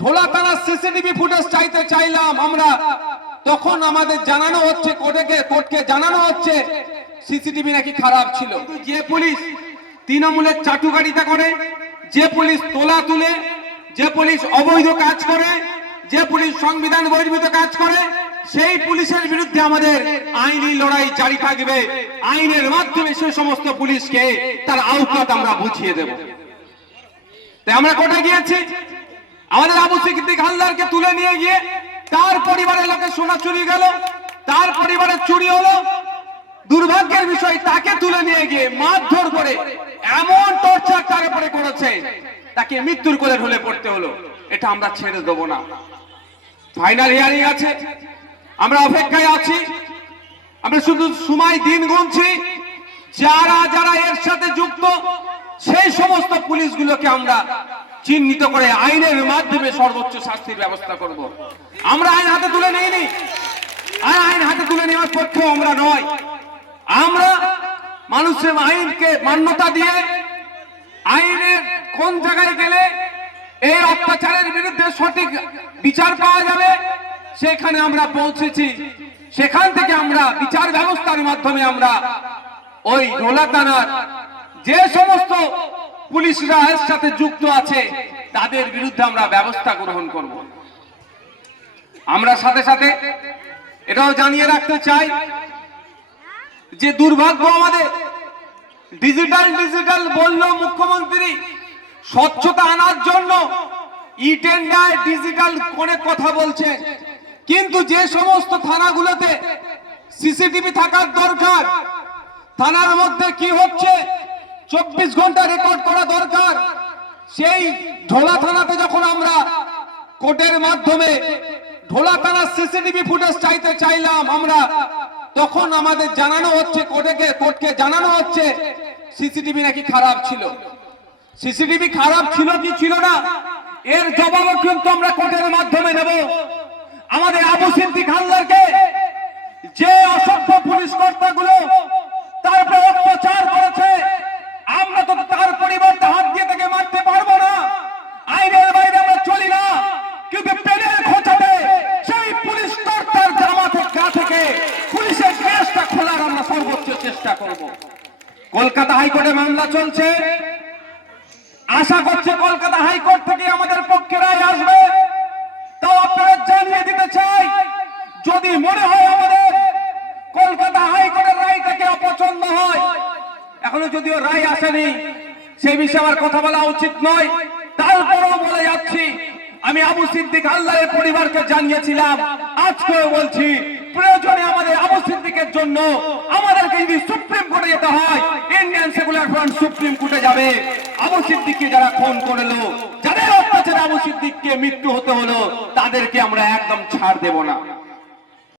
ঢোলা থানার CCTV footage চাইতে চাইলাম আমরা। তখন আমাদের জানানো হচ্ছে, কোর্টকে কোর্টকে জানানো হচ্ছে সিসিটিভি নাকি খারাপ ছিল। যে পুলিশ তৃণমূলের চাটুকারিতা করে, যে পুলিশ তোলা তুলে, যে পুলিশ অবৈধ কাজ করে, যে পুলিশ সংবিধান বহির্ভূত কাজ করে, সেই পুলিশের বিরুদ্ধে আমাদের আইনি লড়াই জারি থাকবে। আইনের মাধ্যমে সেই সমস্ত পুলিশকে তার আওকাত আমরা বুঝিয়ে দেব। তাই আমরা কোথায় গিয়েছি। আমাদের আবু সিদ্দিক হালদারকে তুলে নিয়ে গিয়ে তার পরিবারের লোকের সোনা চুরি গেল, তার পরিবারের চুরি হলো। দুর্ভাগ্যের বিষয়, তাকে তুলে নিয়ে গিয়ে মারধর করে এমন টর্চার তার উপরে করেছে, তাকে মৃত্যুর কোলে ঢলে পড়তে হলো। এটা আমরা ছেড়ে দেবো না। ফাইনাল হিয়ারিং আছে। আমরা অপেক্ষায় আছি। আমরা শুধু সময়, দিন গুনছি। যারা যারা এর সাথে যুক্ত, সেই সমস্ত পুলিশগুলোকে আমরা চিহ্নিত করে আইনের মাধ্যমে সর্বোচ্চ শাস্তির ব্যবস্থা করব। আমরা আইন হাতে তুলে নেইনি। আর আইন হাতে তুলে নেওয়ার পক্ষেও আমরা নয়। আমরা মানুষের আইনকে মান্যতা দিয়ে আইনের কোন জায়গায় গেলে এই অত্যাচারের বিরুদ্ধে সঠিক বিচার পাওয়া যাবে, সেখানে আমরা পৌঁছেছি। সেখান থেকে আমরা বিচার ব্যবস্থার মাধ্যমে আমরা ওই থানার যে সমস্ত পুলিশরা এর সাথে যুক্ত আছে, তাদের বিরুদ্ধে আমরা ব্যবস্থা গ্রহণ করব। আমরা সাথে সাথে এটাও জানিয়ে রাখতে চাই যে দুর্ভাগ্য আমাদের, ডিজিটাল ডিজিটাল বলল মুখ্যমন্ত্রী, স্বচ্ছতা আনার জন্য ই ডিজিটাল অনেক কথা বলছে। কিন্তু যে সমস্ত থানাগুলোতে সিসিটিভি থাকার দরকার, থানার মধ্যে কি হচ্ছে? চব্বিশ ঘণ্টা রেকর্ড করা দরকার। সেই ঢোলা থানাতে যখন আমরা কোর্টের মাধ্যমে ঢোলা থানার সিসিটিভি ফুটেজ চাইতে চাইলাম আমরা, তখন আমাদের জানানো হচ্ছে কোর্টকে কোর্টকে জানানো হচ্ছে সিসিটিভি নাকি খারাপ ছিল। সিসিটিভি খারাপ ছিল কি ছিল না, এর জবাবও কিন্তু আমরা কোর্টের মাধ্যমে নেব। আমাদের আবু সিদ্দিক হালদারকে, যে অসভ্য পুলিশ কর্তাগুলো, তার উপরে অত্যাচার করেছে আমরা তো তার পরিবর্তে হাত দিয়ে তাকে মারতে পারব না আইনের বাইরে আমরা চলি না কিন্তু পেনের খোঁচাতে সেই পুলিশ কর্তার জামা থেকে গা থেকে পুলিশের গ্যাসটা খোলার আমরা সর্বোচ্চ চেষ্টা করব। কলকাতা হাইকোর্টে মামলা চলছে। আশা করছে কলকাতা হাইকোর্ট থেকে আমাদের পক্ষে রায় আসবে। তাও আপনারা জানিয়ে দিতে চাই, যদি মনে হয় আমাদের কলকাতা হাইকোর্টের রায়টাকে অপছন্দ হয়? এখনও যদিও রায় আসেনি সেই বিষয়ে আমার কথা বলা উচিত নয়। তারপরেও বলে যাচ্ছি, আমি আবু সিদ্দিক আল্লাহের পরিবারকে জানিয়েছিলাম, আজকেও বলছি প্রয়োজনে আমাদের আবু সিদ্দিকের জন্য আমাদেরকে যদি সুপ্রিম কোর্টে যেতে হয় ইন্ডিয়ান সেকুলার ফ্রন্ট সুপ্রিম কোর্টে যাবে। আবু সিদ্দিককে যারা খুন করল, যাদের অত্যাচারে আবু সিদ্দিককে মৃত্যু হতে হলো, তাদেরকে আমরা একদম ছাড় দেব না।